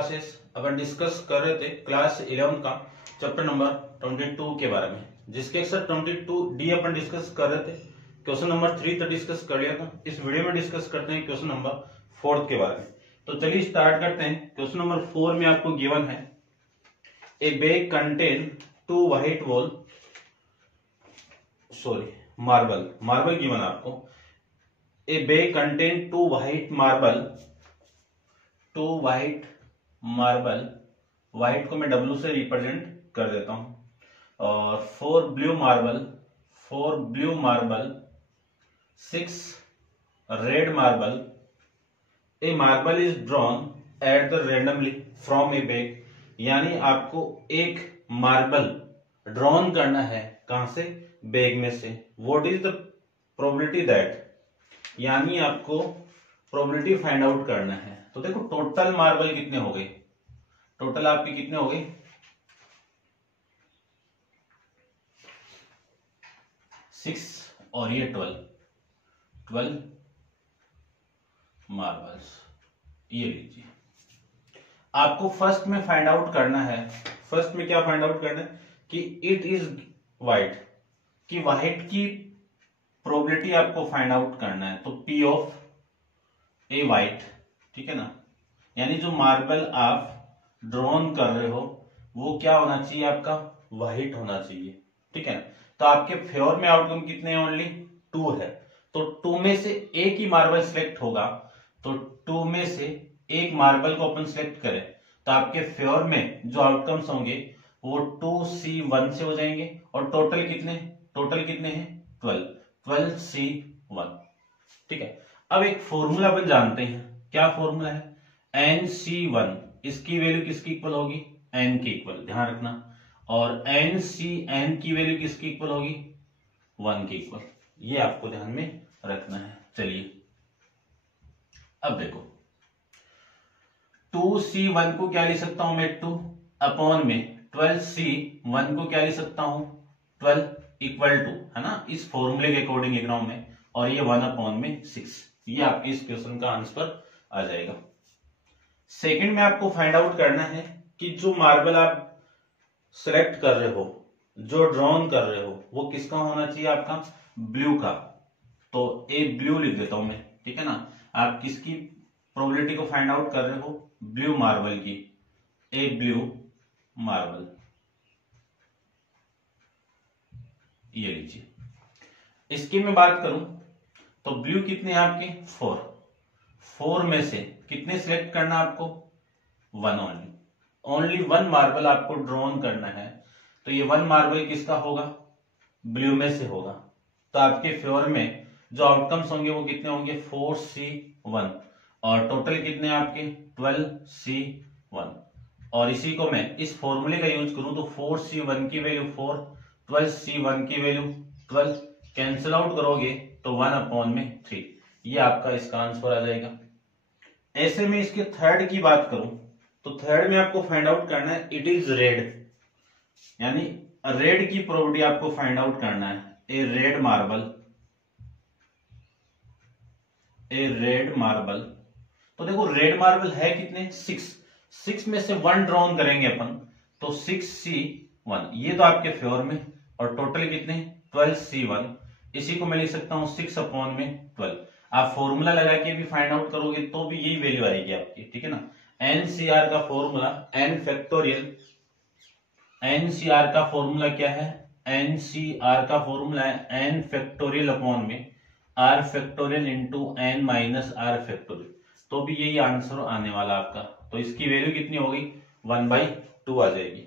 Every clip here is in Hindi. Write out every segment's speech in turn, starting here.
क्लासेस अपन डिस्कस कर रहे थे क्लास 11 का चैप्टर नंबर 22 के बारे में, जिसके एक्सर 22D अपन डिस्कस कर रहे थे। क्वेश्चन नंबर 3 तक डिस्कस कर लिया था। इस वीडियो में डिस्कस करते हैं क्वेश्चन नंबर 4 के बारे में। तो चलिए स्टार्ट करते हैं। क्वेश्चन नंबर 4 में आपको गिवन है a bag contain 2 white marble given आपको। A bag contain 2 white marble, white को मैं W से रिप्रेजेंट कर देता हूं, और 4 blue marble, 6 red marble. A marble is drawn at the randomly from A bag, यानी आपको एक मार्बल ड्रॉन करना है कहां से? बैग में से। What is the probability that, यानी आपको प्रोबेबिलिटी फाइंड आउट करना है। तो देखो टोटल मार्बल कितने हो गए, टोटल आपके कितने हो गए? 6 और ये 12 मार्बल्स। ये लीजिए, आपको फर्स्ट में फाइंड आउट करना है। फर्स्ट में क्या फाइंड आउट करना है कि इट इज व्हाइट, कि व्हाइट की प्रोबेबिलिटी आपको फाइंड आउट करना है। तो P ऑफ ए व्हाइट, ठीक है ना, यानी जो मार्बल आप ड्रॉन कर रहे हो वो क्या होना चाहिए? आपका व्हाइट होना चाहिए, ठीक है ना। तो आपके फेवर में आउटकम कितने हैं? ओनली 2 है। तो 2 में से एक ही मार्बल सिलेक्ट होगा। तो 2 में से एक मार्बल को अपन सिलेक्ट करें तो आपके फेवर में जो आउटकम्स होंगे वो 2C1 से हो जाएंगे। और टोटल कितने हैं? 12C1, ठीक है। अब एक फॉर्मूला अपन जानते हैं। क्या फॉर्मूला है? NC1, इसकी वैल्यू किसकी इक्वल होगी? N की इक्वल, ध्यान रखना। और NCN की वैल्यू किसकी इक्वल होगी? 1 की इक्वल। ये आपको ध्यान में रखना है। चलिए अब देखो, 2C1 को क्या लिख सकता हूं मैं? 2 अपॉन में 12C1 को क्या लिख सकता हूं? 12 इक्वल टू, है ना, इस फॉर्मूले के अकॉर्डिंग लिख रहा हूं मैं। और ये 1 अपॉन में 6। ये आपके इस क्वेश्चन का आंसर आ जाएगा। सेकंड में आपको फाइंड आउट करना है कि जो मार्बल आप सिलेक्ट कर रहे हो, जो ड्रॉन कर रहे हो, वो किसका होना चाहिए? आपका ब्लू का। तो ए ब्लू लिख देता हूं मैं, ठीक है ना। आप किसकी प्रोबेबिलिटी को फाइंड आउट कर रहे हो? ब्लू मार्बल की। ए ब्लू मार्बल, ये लीजिए। इसकी मैं बात करूं तो ब्लू कितने हैं आपके? 4 में से कितने सिलेक्ट करना आपको? 1 ओनली 1 मार्बल आपको ड्रॉन करना है। तो ये 1 मार्बल किसका होगा? ब्लू में से होगा। तो आपके फेवर में जो आउटकम्स होंगे वो कितने होंगे? 4C1। और टोटल कितने आपके? 12C1। और इसी को मैं इस फॉर्मूले का यूज करूं तो 4C1 की वैल्यू 4, 12C1 की वैल्यू 12, कैंसिल आउट करोगे तो 1 अपॉन में 3। ये आपका इसका आंसर आ जाएगा। ऐसे में इसके थर्ड की बात करूं तो थर्ड में आपको फाइंड आउट करना है इट इज रेड, यानी रेड की प्रोबेबिलिटी आपको फाइंड आउट करना है। ए रेड मार्बल। तो देखो रेड मार्बल है कितने? 6 में से 1 ड्रॉन करेंगे अपन, तो 6C1, ये तो आपके फेवर में। और टोटल कितने? 12C1। इसी को मैं लिख सकता हूं 6 अपॉन में 12। आप फॉर्मूला लगा के भी फाइंड आउट करोगे तो भी यही वैल्यू आएगी आपकी, ठीक है ना। NCR का फॉर्मूला n फैक्टोरियल, NCR का फॉर्मूला क्या है? NCR का फॉर्मूला है n फैक्टोरियल अपॉन में r factorial into n minus r factorial. तो भी यही आंसर आने वाला आपका। तो इसकी वैल्यू कितनी हो गई? 1/2 आ जाएगी।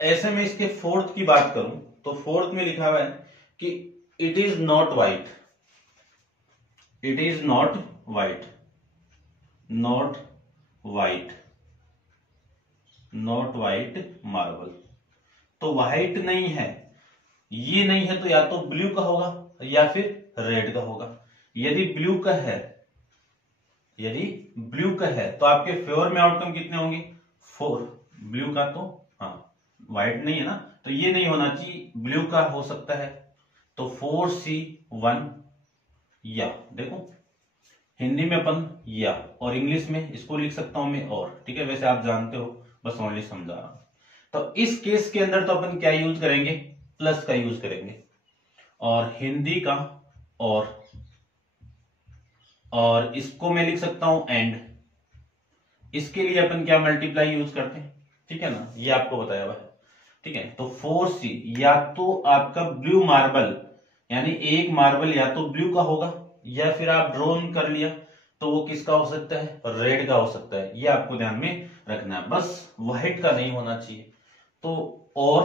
ऐसे में इसके फोर्थ की बात करूं तो फोर्थ में लिखा हुआ है कि it is not white, not white marble. तो व्हाइट नहीं है, ये नहीं है, तो या तो ब्लू का होगा या फिर रेड का होगा। यदि ब्लू का है तो आपके फेवर में आउटकम कितने होंगे? 4 ब्लू का। तो हाँ, व्हाइट नहीं है ना, तो ये नहीं होना चाहिए, ब्लू का हो सकता है। तो 4C1, या देखो हिंदी में अपन या, और इंग्लिश में इसको लिख सकता हूं मैं और, ठीक है, वैसे आप जानते हो, बस ओनली समझा रहा हूं। तो इस केस के अंदर तो अपन क्या यूज करेंगे, प्लस का यूज करेंगे, और हिंदी का और इसको मैं लिख सकता हूं एंड, इसके लिए अपन क्या मल्टीप्लाई यूज करते हैं, ठीक है ना, ये आपको बताया हुआ है, ठीक है। तो 4C या तो आपका ब्लू मार्बल, यानी एक मार्बल या तो ब्लू का होगा, या फिर आप ड्रोन कर लिया तो वो किसका हो सकता है, रेड का हो सकता है, ये आपको ध्यान में रखना है, बस व्हाइट का नहीं होना चाहिए। तो और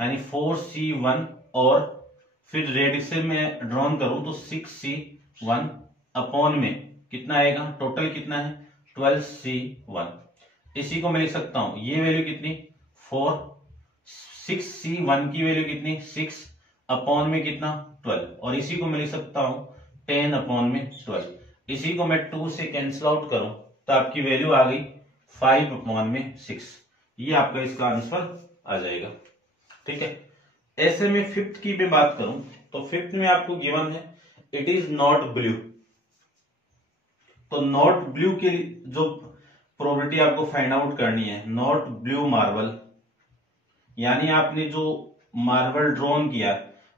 यानी 4C1 और फिर रेड से मैं ड्रॉन करूं तो 6C1 अपॉन में कितना आएगा, टोटल कितना है 12C1। इसी को मैं लिख सकता हूं, ये वैल्यू कितनी 4, 6C1 की वैल्यू कितनी 6 अपॉन में कितना 12, और इसी को मैं लिख सकता हूं 10 अपॉन में 12। इसी को मैं 2 से कैंसिल आउट करूं तो आपकी वैल्यू आ गई 5 अपॉन में 6। ये आपका इसका आंसर आ जाएगा, ठीक है। ऐसे में फिफ्थ की मैं बात करूं तो फिफ्थ में आपको गिवन है इट इज नॉट ब्लू। तो नॉट ब्लू के जो प्रोबेबिलिटी आपको फाइंड आउट करनी है, नॉट ब्लू मार्बल, यानी आपने जो मार्बल ड्रॉन किया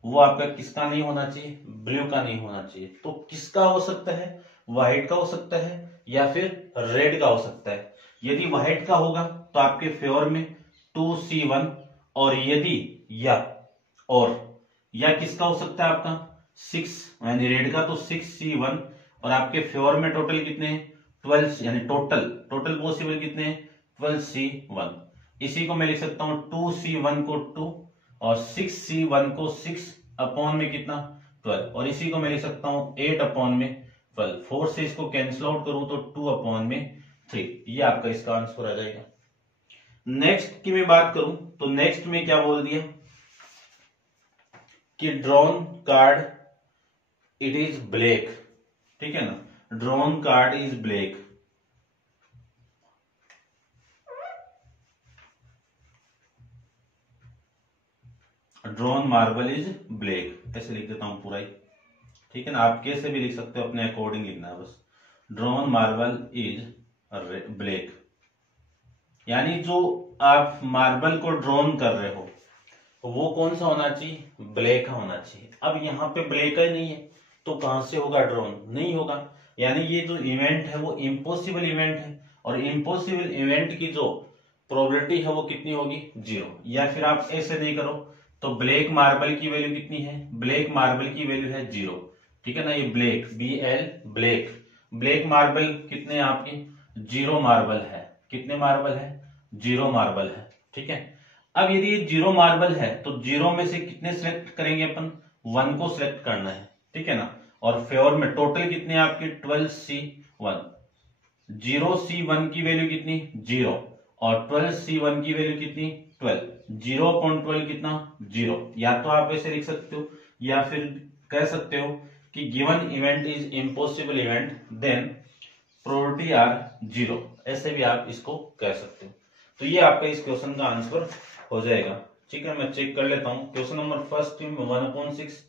वो आपका किसका नहीं होना चाहिए, ब्लू का नहीं होना चाहिए। तो किसका हो सकता है, व्हाइट का हो सकता है या फिर रेड का हो सकता है। यदि व्हाइट का होगा तो आपके फेवर में 2C1, और यदि या किसका हो सकता है आपका 6, यानी रेड का तो 6C1, और आपके फेवर में टोटल कितने हैं 12, यानी टोटल पॉसिबल कितने हैं 12C1। इसी को मैं लिख सकता हूं 2C1 को 2 और 6C1 को 6 अपॉन में कितना 12, और इसी को मैं लिख सकता हूं 8 अपॉन में 12। 4 से इसको कैंसिल आउट करूं तो 2 अपॉन में 3। ये आपका इसका आंसर आ जाएगा। नेक्स्ट की मैं बात करूं तो नेक्स्ट में क्या बोल दिया कि drawn card it is black, ठीक है ना, drawn card is black. Drawn marble is black, ऐसे लिख देता हूं पूरा ही, ठीक है ना, आप कैसे भी लिख सकते हो, अपने अकॉर्डिंग लिखना है बस। ड्रॉन मार्बल इज ब्लैक, यानी जो आप मार्बल को ड्रॉन कर रहे हो वो कौन सा होना चाहिए, ब्लैक का होना चाहिए। अब यहाँ पे ब्लैक ही नहीं है तो कहां से होगा ड्रॉन, नहीं होगा, यानी ये जो इवेंट है वो इम्पॉसिबल इवेंट है, और इम्पॉसिबल इवेंट की जो प्रोबेबिलिटी है वो कितनी होगी 0। या फिर आप ऐसे नहीं करो तो ब्लैक मार्बल की वैल्यू कितनी है, ब्लैक मार्बल की वैल्यू है 0, ठीक है ना, ये ब्लैक BL ब्लैक मार्बल कितने आपके 0 मार्बल है, कितने मार्बल है 0 मार्बल है, ठीक है। अब यदि ये 0 मार्बल है तो 0 में से कितने सिलेक्ट करेंगे अपन, 1 को सिलेक्ट करना है, ठीक है ना, और फेवर में टोटल कितने आपके 12C1, 0C1 की वैल्यू कितनी 0 और 12C1 की वैल्यू कितनी 12, 0/12 कितना 0। या तो आप ऐसे लिख सकते हो या फिर कह सकते हो कि given event is impossible event then probability are 0, ऐसे भी आप इसको कह सकते हो। तो ये आपका इस क्वेश्चन का आंसर हो जाएगा, ठीक है। मैं चेक कर लेता हूं, क्वेश्चन नंबर फर्स्ट में 1/6,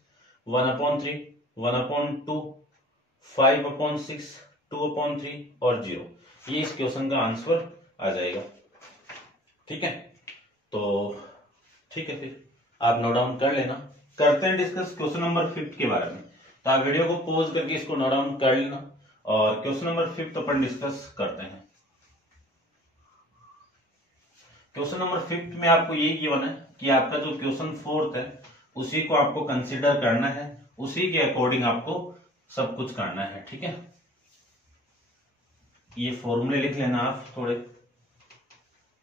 1/3, 1/2, 5/6, 2/3 और 0, ये इस क्वेश्चन का आंसर आ जाएगा, ठीक है। तो ठीक है, फिर आप नोट डाउन कर लेना। करते हैं डिस्कस क्वेश्चन नंबर 5 के बारे में। तो आप वीडियो को पॉज करके इसको नोट डाउन कर लेना और क्वेश्चन नंबर 5 अपन डिस्कस करते हैं। क्वेश्चन नंबर 5 में आपको ये गिवन है कि आपका जो क्वेश्चन 4 है उसी को आपको कंसीडर करना है, उसी के अकॉर्डिंग आपको सब कुछ करना है, ठीक है। ये फॉर्मूले लिख लेना आप थोड़े,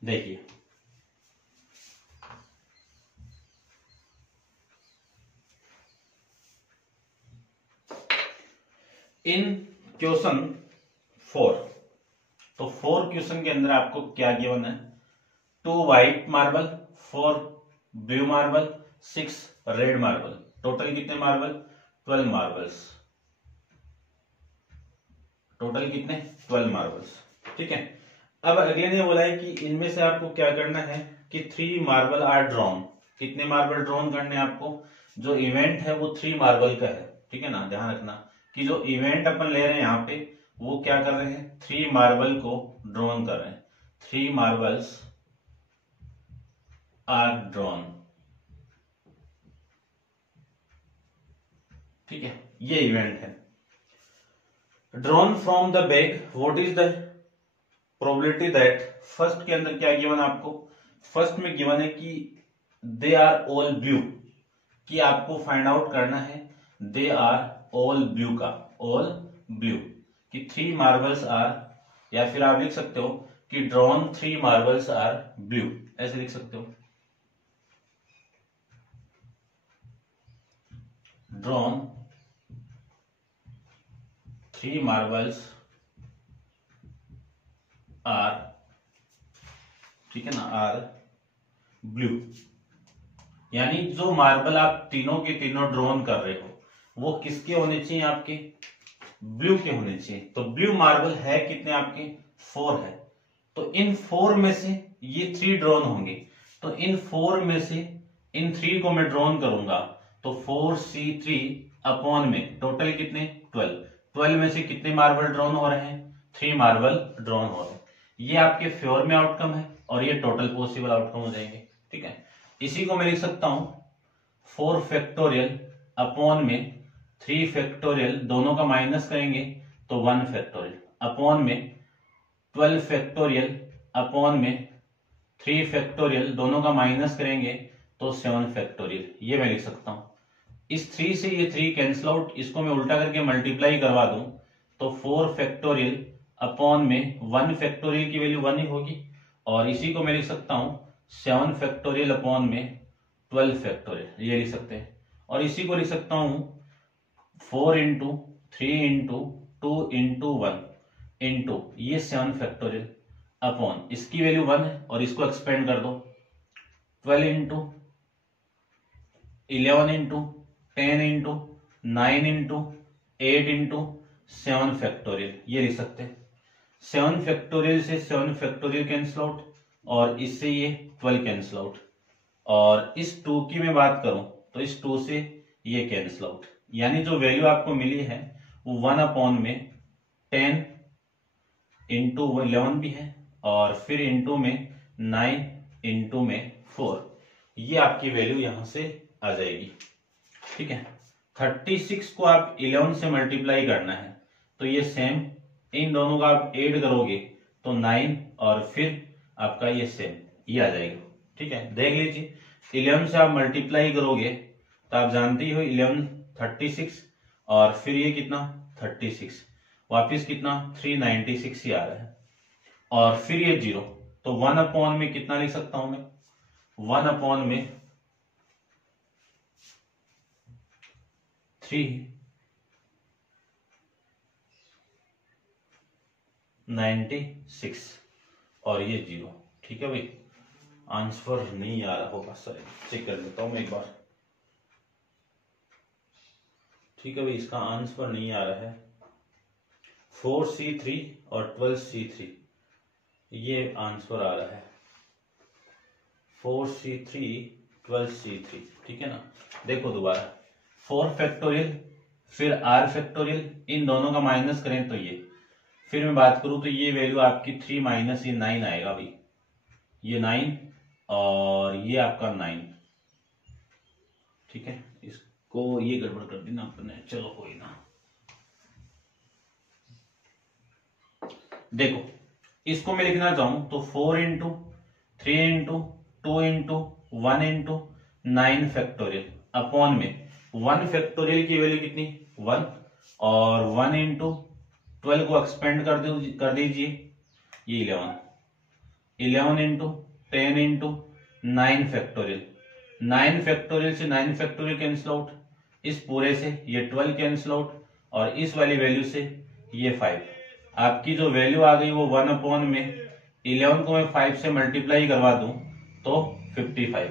देखिए इन क्वेश्चन 4, तो 4 क्वेश्चन के अंदर आपको क्या गिवन है, 2 white marble, 4 blue marble, 6 red marble, total कितने मार्बल 12 मार्बल्स, टोटल कितने 12 मार्बल्स, ठीक है। अब अगले ने बोला है कि इनमें से आपको क्या करना है कि 3 मार्बल आर ड्रॉन, कितने मार्बल ड्रॉन करने हैं आपको, जो इवेंट है वो 3 मार्बल का है, ठीक है ना। ध्यान रखना कि जो इवेंट अपन ले रहे हैं यहाँ पे वो क्या कर रहे हैं, 3 मार्बल को ड्रॉन कर रहे हैं। 3 मार्बल्स आर ड्रॉन। ठीक है, ये इवेंट है। Drawn from the bag, what is the probability that, first के अंदर क्या गिवन आपको, फर्स्ट में गिवन है कि दे आर ऑल ब्लू, कि आपको फाइंड आउट करना है दे आर ऑल ब्लू का, ऑल ब्लू, कि 3 मार्बल्स आर, या फिर आप लिख सकते हो कि ड्रॉन 3 मार्बल्स आर ब्लू, ऐसे लिख सकते हो। ड्रॉन 3 मार्बल्स आर, ठीक है ना, आर ब्लू, यानी जो मार्बल आप तीनों के तीनों ड्रॉन कर रहे हो वो किसके होने चाहिए, आपके ब्लू के होने चाहिए। तो ब्लू मार्बल है कितने आपके, 4 है। तो इन 4 में से ये 3 ड्रॉन होंगे, तो इन 4 में से इन 3 को मैं ड्रॉन करूंगा, तो 4c3 अपॉन में टोटल कितने, 12। 12 में से कितने मार्बल ड्रॉन हो रहे हैं, 3 मार्बल ड्रॉन हो रहे हैं। ये आपके फेवर में आउटकम है और ये टोटल पॉसिबल आउटकम हो जाएंगे। ठीक है, इसी को मैं लिख सकता हूं 4 फैक्टोरियल अपॉन में 3 फैक्टोरियल, दोनों का माइनस करेंगे तो 1 फैक्टोरियल, अपॉन में 12 फैक्टोरियल अपॉन में 3 फैक्टोरियल, दोनों का माइनस करेंगे तो 7 फैक्टोरियल। ये मैं लिख सकता हूं। इस 3 से ये 3 कैंसिल आउट, इसको मैं उल्टा करके मल्टीप्लाई करवा दूं तो 4 फैक्टोरियल अपॉन में 1 फैक्टोरियल की वैल्यू 1 ही होगी, और इसी को मैं लिख सकता हूं 7 फैक्टोरियल अपॉन में 12 फैक्टोरियल, ये लिख सकते हैं। और इसी को लिख सकता हूं 4 इंटू 3 इंटू 2 इंटू 1 इंटू ये 7 फैक्टोरियल अपॉन, इसकी वैल्यू 1 है और इसको एक्सपेंड कर दो, 12 into 11 into 10 into 9 into 8 into 7 factorial, ये लिख सकते हैं। 7 फैक्टोरियल से 7 फैक्टोरियल कैंसिल आउट और इससे ये 12 कैंसिल आउट, और इस 2 की मैं बात करूं तो इस 2 से ये कैंसिल आउट, यानी जो वैल्यू आपको मिली है वो 1 अपॉन में 10 इंटू 11 भी है और फिर इंटू में 9 इंटू में 4, ये आपकी वैल्यू यहां से आ जाएगी। ठीक है, 36 को आप 11 से मल्टीप्लाई करना है तो ये सेम, इन दोनों का आप ऐड करोगे तो 9 और फिर आपका ये सेम, ये आ जाएगा। ठीक है, देख लीजिए 11 से आप मल्टीप्लाई करोगे तो आप जानते ही हो 11 36 और फिर ये कितना 36, वापिस कितना 396 ही आ रहा है, और फिर ये 0, तो 1 अपॉन में कितना लिख सकता हूं मैं, 1 अपॉन में 396 और ये 0। ठीक है भाई, आंसर नहीं आ रहा होगा, सर चेक कर लेता हूं मैं एक बार। ठीक है भाई, इसका आंसर नहीं आ रहा है। 4c3 और 12c3 ये आंसर आ रहा है, 4c3 12c3। ठीक है ना, देखो दोबारा 4 फैक्टोरियल फिर r फैक्टोरियल, इन दोनों का माइनस करें तो ये, फिर मैं बात करूं तो ये वैल्यू आपकी 3 माइनस ये 9 आएगा भाई, ये 9 और ये आपका 9। ठीक है, इसको ये गड़बड़ कर दी ना आपने, चलो कोई ना। देखो इसको मैं लिखना चाहूं तो 4 into 3 into 2 into 1 into 9 factorial upon में 1 फैक्टोरियल की वैल्यू कितनी 1, और 1 इंटू 12 को एक्सपेंड कर दीजिए, ये 11 इंटू 10 इंटू 9 फैक्टोरियल, 9 फैक्टोरियल से 9 फैक्टोरियल कैंसिल आउट, इस पूरे से ये 12 कैंसिल आउट, और इस वाली वैल्यू से ये 5। आपकी जो वैल्यू आ गई वो 1 अपॉन में 11 को मैं 5 से मल्टीप्लाई करवा दूं तो 55।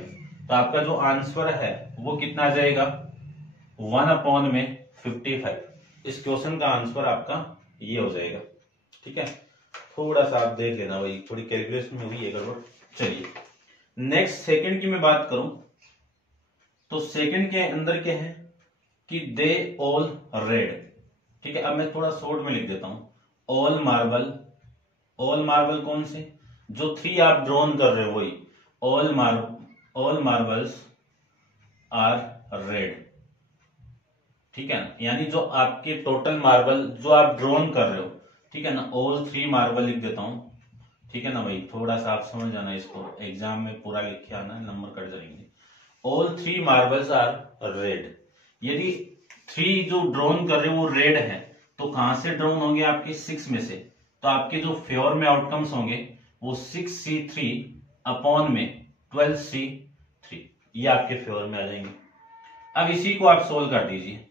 तो आपका जो आंसर है वो कितना आ जाएगा 1 अपॉन में 55। इस क्वेश्चन का आंसर आपका ये हो जाएगा। ठीक है, थोड़ा सा आप देख लेना भाई, थोड़ी कैलकुलेशन में हुई है गड़बड़। चलिए नेक्स्ट सेकंड की मैं बात करूं तो सेकंड के अंदर क्या है कि दे ऑल रेड। ठीक है, अब मैं थोड़ा शॉर्ट में लिख देता हूं, ऑल मार्बल कौन से, जो 3 आप ड्रॉन कर रहे हो वही, ऑल मार्बल्स आर रेड, ठीक है ना। यानी जो आपके टोटल मार्बल जो आप ड्रॉन कर रहे हो, ठीक है ना, ऑल 3 मार्बल लिख देता हूं, ठीक है ना भाई, थोड़ा सा आप समझ जाना, इसको एग्जाम में पूरा लिख के आना, नंबर कट जाएंगे। ऑल 3 मार्बल्स आर रेड, यदि 3 जो ड्रॉन कर रहे हो वो रेड है, तो कहां से ड्रॉन होंगे, आपके 6 में से, तो आपके जो फेवर में आउटकम्स होंगे वो 6C3 अपॉन में 12C3, ये आपके फेवर में आ जाएंगे। अब इसी को आप सोल्व कर दीजिए,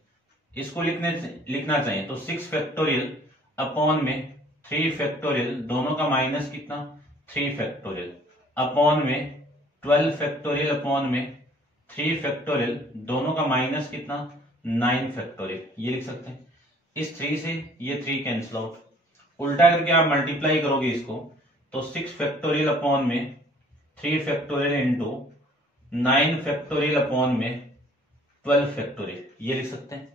इसको लिखना चाहिए तो 6 फैक्टोरियल अपॉन में 3 फैक्टोरियल, दोनों का माइनस कितना 3 फैक्टोरियल, अपॉन में 12 फैक्टोरियल, अपॉन में 3 फैक्टोरियल, दोनों का माइनस कितना 9 फैक्टोरियल, ये लिख सकते हैं। इस 3 से ये 3 कैंसिल आउट, उल्टा करके आप मल्टीप्लाई करोगे इसको तो 6 फैक्टोरियल अपॉन में 3 फैक्टोरियल इंटू 9 फैक्टोरियल अपॉन में 12 फैक्टोरियल, ये लिख सकते हैं,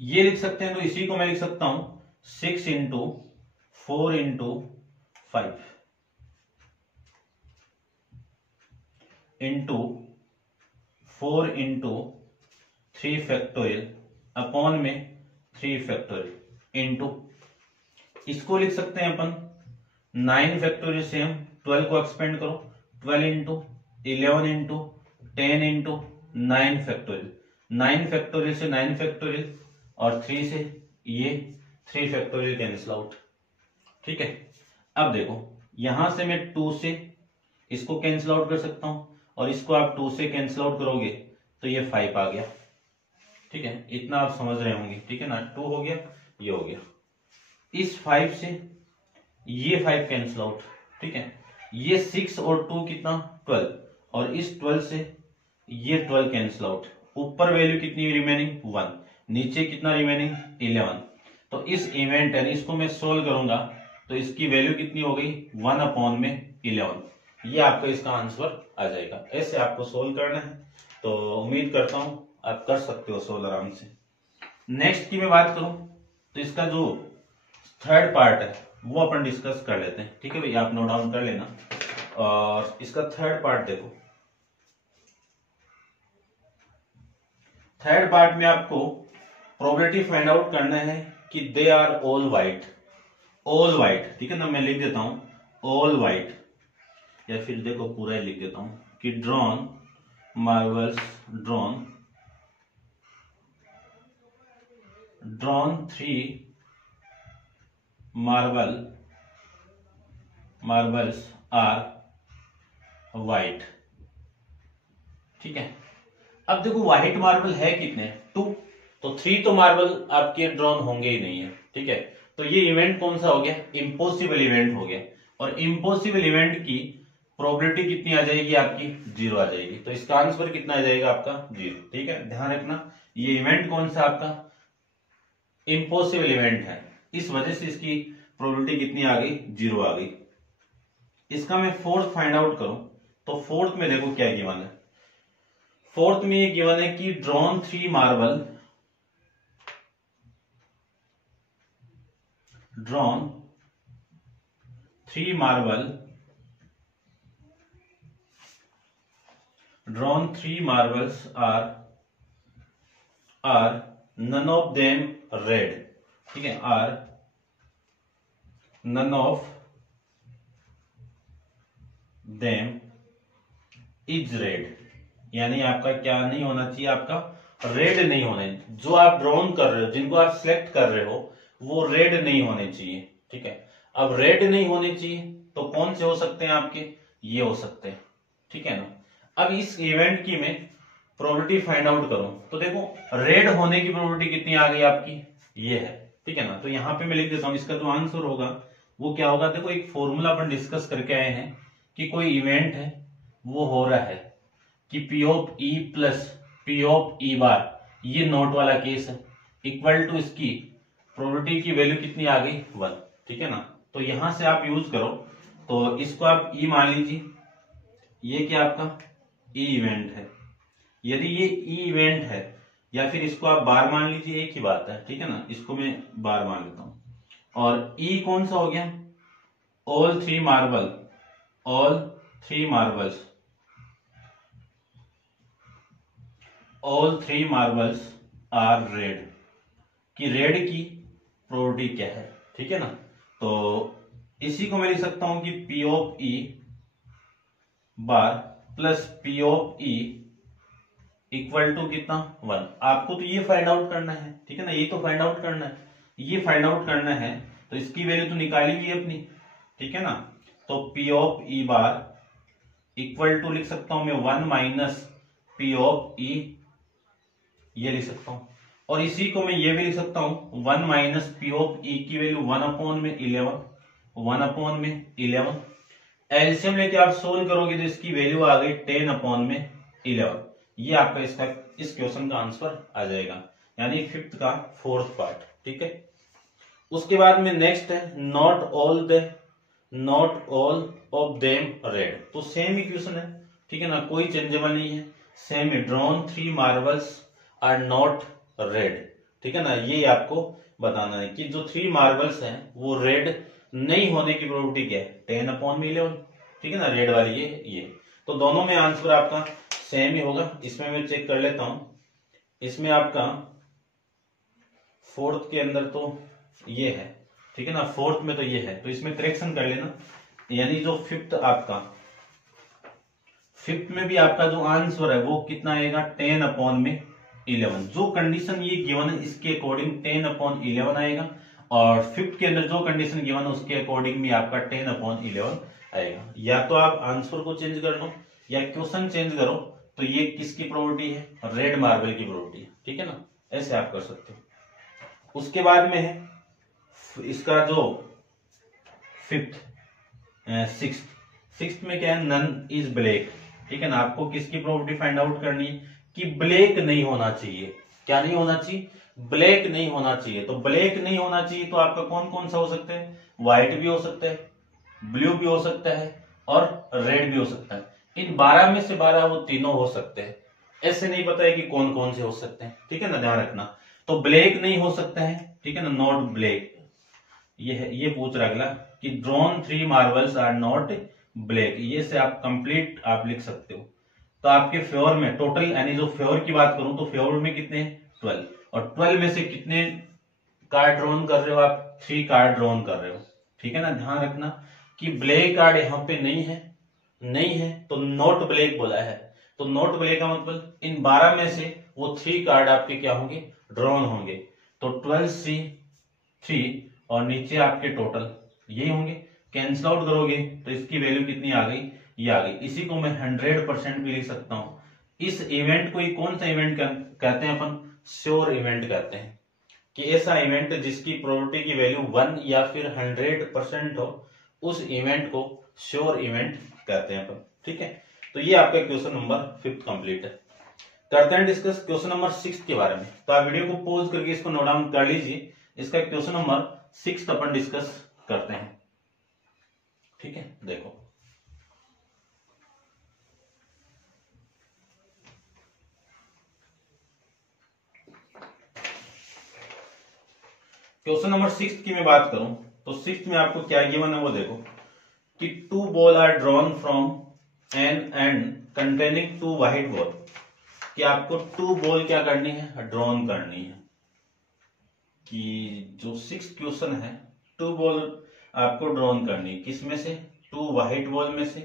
ये लिख सकते हैं। तो इसी को मैं लिख सकता हूं 6 into 4 into 5 into 4 into 3 factorial upon में 3 फैक्टोरियल इंटू, इसको लिख सकते हैं अपन 9 फैक्टोरियल से हम 12 को एक्सपेंड करो, 12 into 11 into 10 into 9 factorial, 9 factorial से 9 फैक्टोरियल और 3 से ये 3 फैक्टोरियल कैंसिल आउट, ठीक है। अब देखो यहां से मैं 2 से इसको कैंसिल आउट कर सकता हूं और इसको आप 2 से कैंसिल आउट करोगे तो ये 5 आ गया, ठीक है, इतना आप समझ रहे होंगे, ठीक है ना। 2 हो गया, ये हो गया, इस 5 से ये 5 कैंसिल आउट, ठीक है, ये 6 और 2 कितना 12, और इस 12 से ये 12 कैंसिल आउट, ऊपर वैल्यू कितनी रिमेनिंग 1, नीचे कितना रिमेनिंग 11। तो इस इवेंट यानी इसको मैं सोल्व करूंगा तो इसकी वैल्यू कितनी हो गई 1 अपॉन में 11, ये आपका इसका आंसर आ जाएगा। ऐसे आपको सोल्व करना है, तो उम्मीद करता हूं आप कर सकते हो सोल्व आराम से। नेक्स्ट की मैं बात करूं तो इसका जो थर्ड पार्ट है वो अपन डिस्कस कर लेते हैं, ठीक है भैया, आप नोट डाउन कर लेना। और इसका थर्ड पार्ट देखो, थर्ड पार्ट में आपको प्रोबेबिलिटी फाइंड आउट करना है कि दे आर ऑल वाइट, ठीक है ना, मैं लिख देता हूं ऑल वाइट, या फिर देखो पूरा ही लिख देता हूं कि drawn marbles, drawn 3 marbles are white, ठीक है। अब देखो व्हाइट मार्बल है कितने 2, तो 3 तो मार्बल आपके ड्रॉन होंगे ही नहीं है, ठीक है। तो ये इवेंट कौन सा हो गया, इम्पॉसिबल इवेंट हो गया, और इम्पॉसिबल इवेंट की प्रोबेबिलिटी कितनी आ जाएगी आपकी 0 आ जाएगी, तो इसका आंसर कितना आ जाएगा आपका 0, ठीक है। ध्यान रखना ये इवेंट कौन सा आपका इम्पॉसिबल इवेंट है, इस वजह से इसकी प्रोबेबिलिटी कितनी आ गई 0 आ गई। इसका मैं फोर्थ फाइंड आउट करूं तो फोर्थ में देखो क्या गिवन है, फोर्थ में ये गिवन है कि drawn 3 marble, drawn 3 marbles are none of them red, ठीक है, are none of them is red, यानी आपका क्या नहीं होना चाहिए, आपका रेड नहीं होने, जो आप ड्रॉन कर रहे हो, जिनको आप सिलेक्ट कर रहे हो वो रेड नहीं होने चाहिए, ठीक है। अब रेड नहीं होने चाहिए तो कौन से हो सकते हैं आपके, ये हो सकते हैं, ठीक है ना। अब इस इवेंट की मैं प्रोबेबिलिटी फाइंड आउट करूं तो देखो रेड होने की प्रोबेबिलिटी कितनी आ गई आपकी, ये है, ठीक है ना। तो यहां पे मैं लिख देता हूं इसका जो आंसर होगा वो क्या होगा, देखो एक फॉर्मूला अपन डिस्कस करके आए हैं कि कोई इवेंट है वो हो रहा है कि P of E plus P of E बार, ये नोट वाला केस है, इक्वल टू इसकी प्रोबेबिलिटी की वैल्यू कितनी आ गई 1, ठीक है ना। तो यहां से आप यूज करो, तो इसको आप E मान लीजिए, ये क्या आपका E इवेंट है, यदि ये E इवेंट है, या फिर इसको आप बार मान लीजिए, एक ही बात है, ठीक है ना, इसको मैं बार मान लेता हूं। और ई कौन सा हो गया, all three marbles are red, कि रेड की प्रोपर्टी क्या है, ठीक है ना। तो इसी को मैं लिख सकता हूं कि P of E bar plus P of E equal to कितना 1। आपको तो ये फाइंड आउट करना है, ठीक है ना, ये तो फाइंड आउट करना है, ये फाइंड आउट करना है, तो इसकी वैल्यू तो निकाली हुई है अपनी, ठीक है ना। तो P of E bar equal to लिख सकता हूं मैं 1 माइनस P ऑफ E, ये लिख सकता हूं। और इसी को मैं ये भी लिख सकता हूं 1 माइनस P ऑफ E की वैल्यू 1/11। एलसीएम लेके आप सोल्व करोगे तो इसकी वैल्यू आ गई 10/11। ये आपका इसका इस क्वेश्चन का आंसर आ जाएगा, यानी फिफ्थ का फोर्थ पार्ट, ठीक है। उसके बाद में नेक्स्ट है not all of them red. तो सेम इक्वेशन है, ठीक है ना, कोई चेंजेबल नहीं है, सेम है। Drawn 3 marbles are not red, ठीक है ना। ये आपको बताना है कि जो 3 मार्बल्स हैं वो रेड नहीं होने की प्रोबेबिलिटी क्या है, 10/11, ठीक है ना, रेड वाली ये। तो दोनों में आंसर आपका सेम ही होगा। इसमें मैं चेक कर लेता हूं, इसमें आपका फोर्थ के अंदर तो ये है, ठीक है ना, फोर्थ में तो ये है, तो इसमें करेक्शन कर लेना, यानी जो फिफ्थ में भी आपका जो आंसर है वो कितना आएगा 10/11। जो कंडीशन ये गिवन है इसके अकॉर्डिंग 10/11 आएगा, और फिफ्थ के अंदर जो कंडीशन गिवन है उसके अकॉर्डिंग भी आपका 10/11 आएगा। या तो आप आंसर को चेंज कर लो या क्वेश्चन चेंज करो, तो ये किसकी प्रोबेबिलिटी है, रेड मार्बल की प्रोबेबिलिटी है, ठीक है ना, ऐसे आप कर सकते हो। उसके बाद में है इसका जो सिक्स्थ में क्या है, नन इज ब्लैक, ठीक है ना। आपको किसकी प्रोबेबिलिटी फाइंड आउट करनी है कि ब्लैक नहीं होना चाहिए। क्या नहीं होना चाहिए, ब्लैक नहीं होना चाहिए। तो ब्लैक नहीं होना चाहिए तो आपका कौन कौन सा हो सकता है, व्हाइट भी हो सकता है, ब्लू भी हो सकता है और रेड भी हो सकता है। इन 12 में से 12 वो तीनों हो सकते हैं, ऐसे नहीं पता है कि कौन कौन से हो सकते हैं, ठीक है ना, ध्यान रखना। तो ब्लैक नहीं हो सकता है, ठीक है ना, नॉट ब्लैक। ये है, ये पूछ रहा अगला कि drawn 3 marbles are not black, ये से आप कंप्लीट आप लिख सकते हो। तो आपके फेवर में टोटल, यानी जो फेवर की बात करूं तो फेवर में कितने 12, और 12 में से कितने कार्ड ड्रॉन कर रहे हो आप, 3 कार्ड ड्रॉन कर रहे हो, ठीक है ना। ध्यान रखना कि ब्लैक कार्ड यहाँ पे नहीं है, तो नॉट ब्लैक बोला है। तो नॉट ब्लैक का मतलब इन 12 में से वो 3 कार्ड आपके क्या होंगे, ड्रॉन होंगे। तो 12C3 और नीचे आपके टोटल ये होंगे, कैंसिल आउट करोगे तो इसकी वैल्यू कितनी आ गई, ये आ गई। इसी को मैं 100% भी लिख सकता हूं। इस इवेंट को कौन सा इवेंट कहते हैं अपन, श्योर इवेंट कहते हैं, कि ऐसा इवेंट जिसकी प्रोबेबिलिटी की वैल्यू 1 या फिर 100% हो, उस इवेंट को श्योर इवेंट कहते हैं अपन, ठीक है। तो ये आपका क्वेश्चन नंबर 5 कंप्लीट है। करते हैं डिस्कस क्वेश्चन नंबर 6 के बारे में। तो आप वीडियो को पॉज करके इसको नोट डाउन कर लीजिए। इसका क्वेश्चन नंबर 6 अपन डिस्कस करते हैं, ठीक है। देखो क्वेश्चन नंबर 6 की मैं बात करूं तो 6 में आपको क्या गिवन है वो देखो कि 2 ball are drawn from an एंड कंटेनिंग 2 व्हाइट बॉल, कि आपको 2 बॉल क्या करनी है, ड्रॉन करनी है। कि जो 6 क्वेश्चन है 2 बॉल आपको ड्रॉन करनी है, किसमें से, 2 व्हाइट बॉल में से,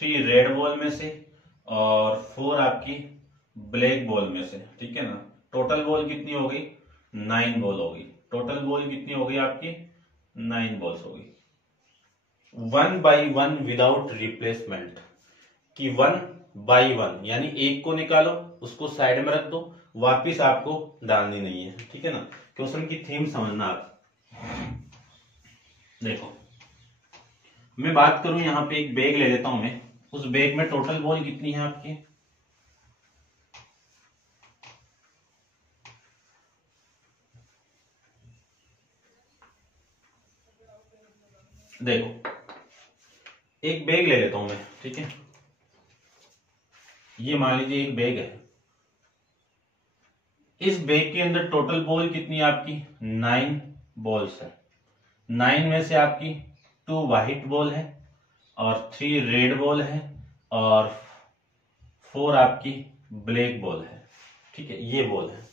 3 रेड बॉल में से और 4 आपकी ब्लैक बॉल में से, ठीक है ना। टोटल बॉल कितनी हो गई, 9 बॉल हो गई। टोटल बॉल कितनी हो गई आपकी, 9 बॉल्स हो गई। 1 by 1 विदाउट रिप्लेसमेंट, कि 1 by 1 यानी एक को निकालो, उसको साइड में रख दो, वापिस आपको डालनी नहीं है, ठीक है ना। क्वेश्चन की थीम समझना आप। देखो मैं बात करूं, यहां पे एक बैग ले लेता हूं मैं, उस बैग में टोटल बॉल कितनी है आपकी, देखो एक बैग ले लेता हूं मैं, ठीक है। ये मान लीजिए एक बैग है, इस बैग के अंदर टोटल बॉल कितनी है आपकी, 9 बॉल्स है। 9 में से आपकी 2 व्हाइट बॉल है और 3 रेड बॉल है और 4 आपकी ब्लैक बॉल है। ठीक है, ये बॉल है।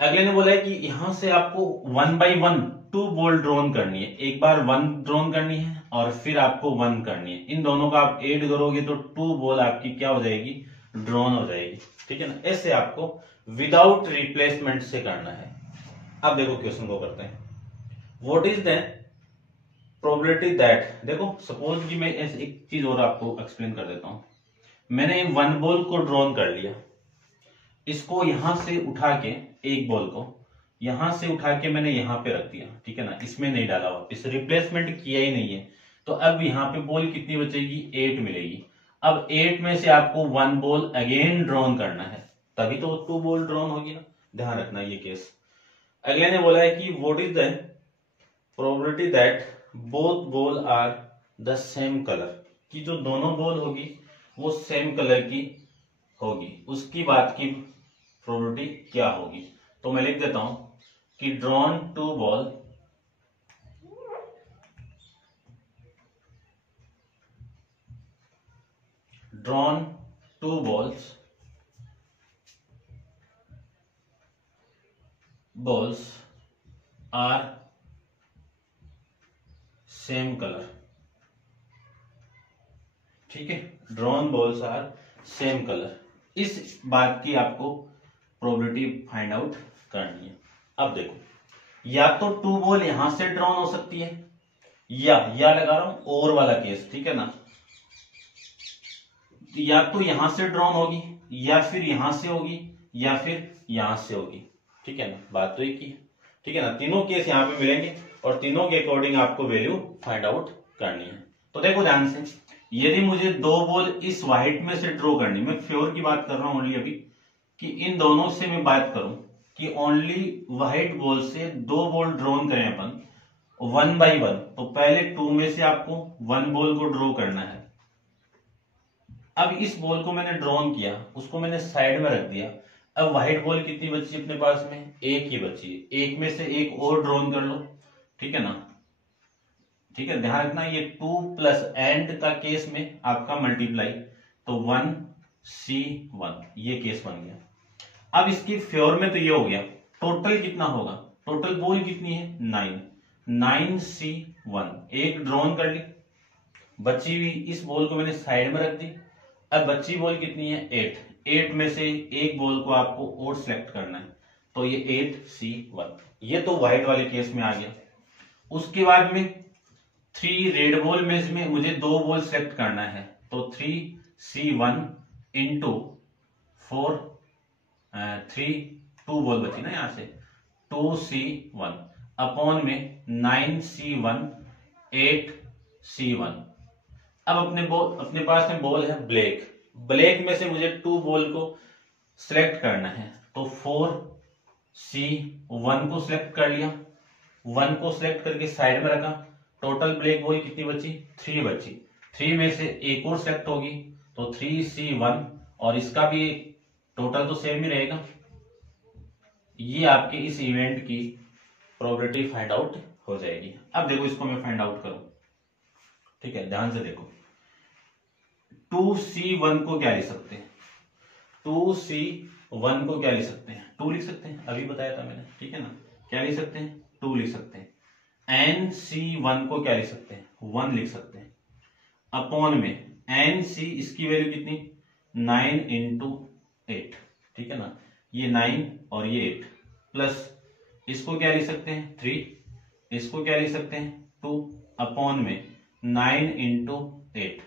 अगले ने बोला है कि यहां से आपको 1 बाई 1 2 बॉल ड्रॉन करनी है। एक बार 1 ड्रॉन करनी है और फिर आपको 1 करनी है। इन दोनों का आप ऐड करोगे तो 2 बॉल आपकी क्या हो जाएगी, ड्रॉन हो जाएगी। ठीक है ना, ऐसे आपको विदाउट रिप्लेसमेंट से करना है। अब देखो क्वेश्चन को करते हैं। What is the probability that, देखो सपोज कि मैं एक चीज और आपको एक्सप्लेन कर देता हूं। मैंने 1 बॉल को ड्रॉन कर लिया, इसको यहां से उठा के, एक बॉल को यहां से उठा के मैंने यहां पे रख दिया। ठीक है ना, इसमें नहीं डाला वापस, रिप्लेसमेंट किया ही नहीं है। तो अब यहां पे बॉल कितनी बचेगी, 8 मिलेगी। अब 8 में से आपको 1 बॉल अगेन ड्रॉन करना है, तभी तो 2 बॉल ड्रॉन होगी ना, ध्यान रखना ये केस। अगले ने बोला है कि what is the probability that both ball are the same colour, कि जो दोनों बॉल होगी वो सेम कलर की होगी, उसकी बात की प्रोबेबिलिटी क्या होगी। तो मैं लिख देता हूं कि drawn 2 ball balls are same colour. ठीक है, drawn balls are same colour, इस बात की आपको प्रोबेबिलिटी फाइंड आउट करनी है। अब देखो, या तो 2 बॉल यहां से ड्रॉन हो सकती है, या लगा रहा हूं और वाला केस। ठीक है ना, या तो यहां से ड्रॉन होगी, या फिर यहां से होगी, या फिर यहां से होगी। ठीक है ना, बात तो एक ही है। ठीक है ना, तीनों केस यहां पे मिलेंगे और तीनों के अकॉर्डिंग आपको वैल्यू फाइंड आउट करनी है। तो देखो ध्यान से, यदि मुझे 2 बॉल इस व्हाइट में से ड्रॉ करनी, मैं फ्योर की बात कर रहा हूं ओनली अभी, कि इन दोनों से मैं बात करूं कि ओनली व्हाइट बॉल से 2 बॉल ड्रॉन करें अपन 1 बाई 1, तो पहले 2 में से आपको 1 बॉल को ड्रॉ करना है। अब इस बॉल को मैंने ड्रॉन किया, उसको मैंने साइड में रख दिया। अब व्हाइट बॉल कितनी बची अपने पास में, एक ही बची है। एक में से एक और ड्रॉन कर लो। ठीक है ना, ठीक है, ध्यान रखना ये 2 प्लस एंड का केस में आपका मल्टीप्लाई, तो 1C1 ये केस बन गया। अब इसकी फ्योर में तो ये हो गया, टोटल कितना होगा, टोटल बॉल कितनी है 9C1, एक ड्रॉन कर ली, बची हुई इस बॉल को मैंने साइड में रख दी। अब बच्ची बॉल कितनी है 8 में से एक बॉल को आपको और सिलेक्ट करना है, तो ये 8C1, ये तो व्हाइट वाले केस में आ गया। उसके बाद में 3 रेड बॉल में मुझे 2 बॉल सिलेक्ट करना है, तो 3C1 इंटू 4 2 बॉल बची ना यहां से, 2C1 अपॉन में 9C1 8C1। अब अपने पास में बॉल है ब्लैक में से मुझे 2 बॉल को सिलेक्ट करना है, तो 4C1 को सिलेक्ट कर लिया, 1 को सिलेक्ट करके साइड में रखा। टोटल ब्लैक बॉल कितनी बची, 3 बची। 3 में से एक और सिलेक्ट होगी, तो 3C1, और इसका भी टोटल तो सेम ही रहेगा। ये आपके इस इवेंट की प्रोबेबिलिटी फाइंड आउट हो जाएगी। अब देखो इसको मैं फाइंड आउट करूं। ठीक है, ध्यान से देखो, 2C1 को क्या लिख सकते हैं, 2C1 को क्या लिख सकते हैं, 2 लिख सकते हैं, अभी बताया था मैंने। ठीक है ना, क्या लिख सकते हैं, 2 लिख सकते हैं। NC1 को क्या लिख सकते हैं, 1 लिख सकते हैं, अपॉन में NC, इसकी वैल्यू कितनी 9 इंटू 8। ठीक है ना, ये 9 और ये 8, प्लस इसको क्या लिख सकते हैं 3, इसको क्या लिख सकते हैं 2, अपॉन में 9 इंटू 8,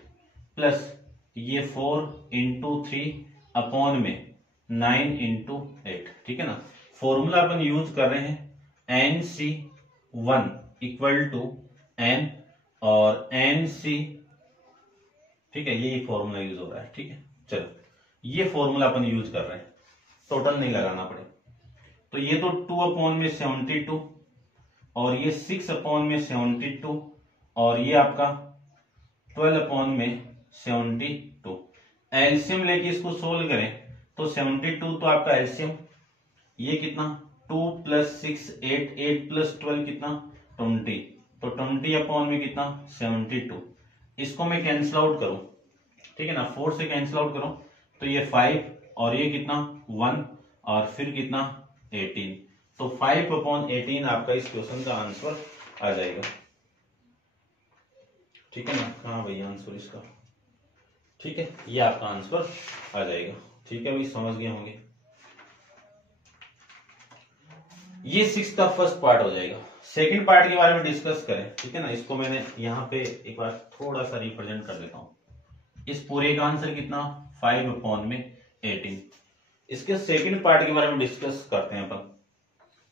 प्लस ये 4 इंटू 3 अपॉन में 9 इंटू 8। ठीक है ना, फॉर्मूला अपन यूज कर रहे हैं NC1 इक्वल टू N और NC, ठीक है, ये फॉर्मूला यूज हो रहा है। ठीक है, चलो ये फॉर्मूला अपन यूज कर रहे हैं, टोटल नहीं लगाना पड़े। तो ये तो 2 अपॉन में 72 और ये 6 अपॉन में 72 और ये आपका 12 अपॉन में 72। एलसीएम लेके इसको सोल्व करें तो 72 तो आपका एलसीएम, ये कितना 2 प्लस 6 8, 8 प्लस 12 कितना 20, तो 20 अपॉन में कितना 72। इसको मैं कैंसिल आउट करूं, ठीक है ना, 4 से कैंसिल आउट करूं तो ये 5 और ये कितना 1 और फिर कितना 18, तो 5 अपॉन 18 आपका इस क्वेश्चन का आंसर आ जाएगा। ठीक है ना, कहाँ भाई आंसर इसका, ठीक है, ये आपका आंसर आ जाएगा। ठीक है भाई, समझ गए होंगे। ये 6 का फर्स्ट पार्ट हो जाएगा। सेकंड पार्ट के बारे में डिस्कस करें, ठीक है ना, इसको मैंने यहाँ पे एक बार थोड़ा सा रिप्रेजेंट कर देता हूं। इस पूरे का आंसर कितना 5 अपॉन में 18। इसके सेकंड पार्ट के बारे में डिस्कस करते हैं अपन।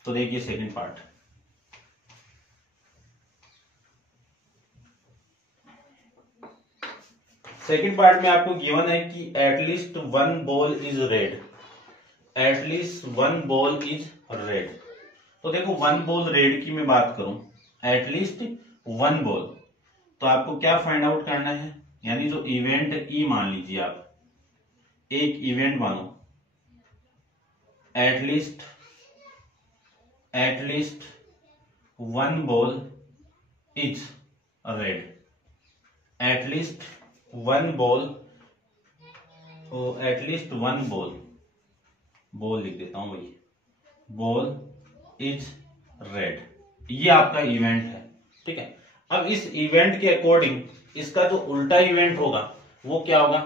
तो देखिए सेकंड पार्ट, सेकंड पार्ट में आपको गिवन है कि at least 1 ball is red, at least 1 ball is red. तो देखो 1 बॉल रेड की मैं बात करूं, एटलीस्ट 1 बॉल, तो आपको क्या फाइंड आउट करना है, यानी जो इवेंट ई मान लीजिए आप, एक इवेंट मानो, at least 1 ball is red, at least 1 ball, at least 1 ball, ball लिख देता हूं भाई, बॉल इज रेड, ये आपका इवेंट है। ठीक है, अब इस इवेंट के अकॉर्डिंग इसका जो उल्टा इवेंट होगा वो क्या होगा,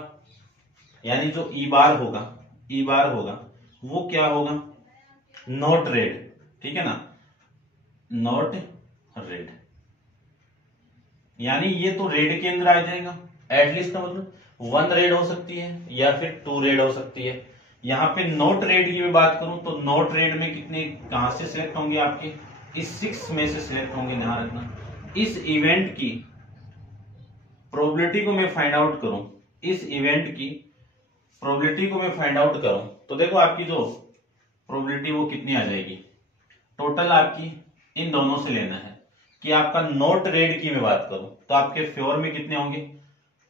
यानी जो ई बार होगा वो क्या होगा, नॉट रेड। ठीक है ना, नॉट रेड, यानी ये तो रेड के अंदर आ जाएगा। एटलीस्ट का मतलब 1 रेड हो सकती है या फिर 2 रेड हो सकती है। यहां पे नॉट रेड की मैं बात करूं तो नॉट रेड में कितने कहां से सिलेक्ट होंगे, आपके इस 6 में से सिलेक्ट होंगे। ध्यान रखना, इस इवेंट की प्रोबेबिलिटी को मैं फाइंड आउट करूं, इस इवेंट की प्रोबेबिलिटी को मैं फाइंड आउट करूं तो देखो आपकी जो प्रोबेबिलिटी वो कितनी आ जाएगी, टोटल आपकी इन दोनों से लेना है कि आपका नॉट रेड की मैं बात करूं तो आपके फेवर में कितने होंगे,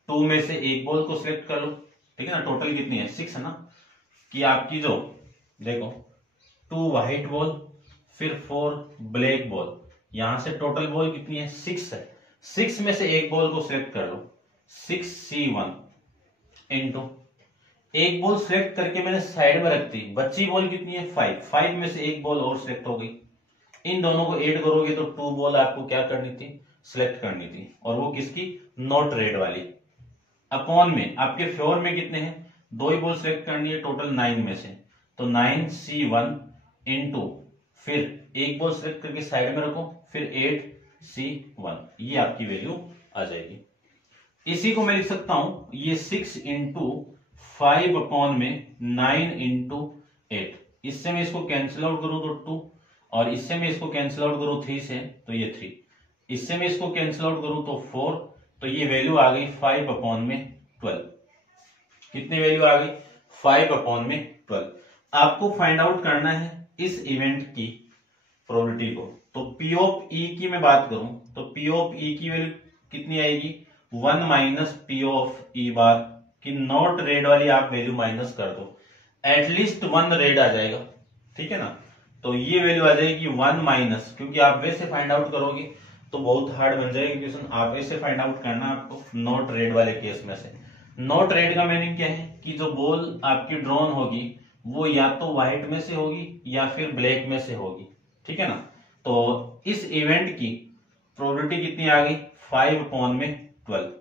2 में से एक बॉल को सिलेक्ट कर लो। ठीक है ना, टोटल कितनी है 6 है ना, कि आपकी जो देखो 2 व्हाइट बॉल फिर 4 ब्लैक बॉल, यहां से टोटल बॉल कितनी है 6 है। 6 में से एक बॉल को सिलेक्ट कर लो, 6C1 इंटू एक बॉल सिलेक्ट करके मैंने साइड में रख दी, बच्ची बॉल कितनी है 5 में से एक बॉल और सिलेक्ट हो गई। इन दोनों को ऐड करोगे तो 2 बॉल आपको क्या करनी थी, सिलेक्ट करनी थी, और वो किसकी, नॉट रेड वाली। अपॉन में आपके फेवर में कितने हैं, 2 ही बॉल सिलेक्ट करनी है टोटल 9 में से, तो 9C1 इंटू फिर एक बॉल सिलेक्ट करके साइड में रखो फिर 8C1, ये आपकी वैल्यू आ जाएगी। इसी को मैं लिख सकता हूं, ये 6 इंटू 5 अपॉन में 9 इंटू 8, इससे मैं इसको कैंसिल आउट करूं तो 2, और इससे मैं इसको कैंसिल आउट करूं 3 से तो ये 3, इससे मैं इसको कैंसिल आउट करूं तो 4, तो ये वैल्यू आ गई 5 अपॉन में 12। कितनी वैल्यू आ गई, 5 अपॉन में 12। आपको फाइंड आउट करना है इस इवेंट की प्रोबेबिलिटी को। तो पी ऑफ ई की मैं बात करूं तो पी ऑफ ई की वैल्यू कितनी आएगी, 1 माइनस पी ऑफ ई बार की नॉट रेड वाली आप वैल्यू माइनस कर दो, एटलीस्ट 1 रेड आ जाएगा। ठीक है ना, तो ये वैल्यू आ जाएगी 1 माइनस, क्योंकि आप वैसे फाइंड आउट करोगे तो बहुत हार्ड बन जाएगी क्वेश्चन, आप ऐसे फाइंड आउट करना आपको नॉट रेड वाले केस में से। नॉट रेड का मीनिंग क्या है कि जो बॉल आपकी ड्रॉन होगी वो या तो व्हाइट में से होगी या फिर ब्लैक में से होगी। ठीक है ना, तो इस इवेंट की प्रोबेबिलिटी कितनी आ गई, 5 अपॉन में 12।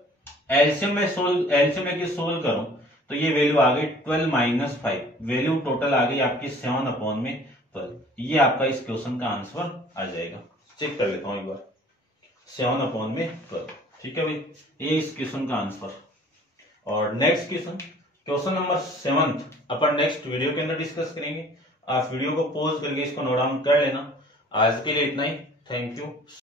एलसीएम में सोल्व करूं तो ये वैल्यू आ गई 12 माइनस 5, वैल्यू टोटल आ गई आपकी 7 अपॉन में 12। ये आपका इस क्वेश्चन का आंसर आ जाएगा। चेक कर लेता हूं एक बार, 7 अपॉन में 12। ठीक है भाई, ये इस क्वेश्चन का आंसर। और नेक्स्ट क्वेश्चन नंबर 7 अपन नेक्स्ट वीडियो के अंदर डिस्कस करेंगे। आप वीडियो को पॉज करके इसको नोट डाउन कर लेना। आज के लिए इतना ही, थैंक यू।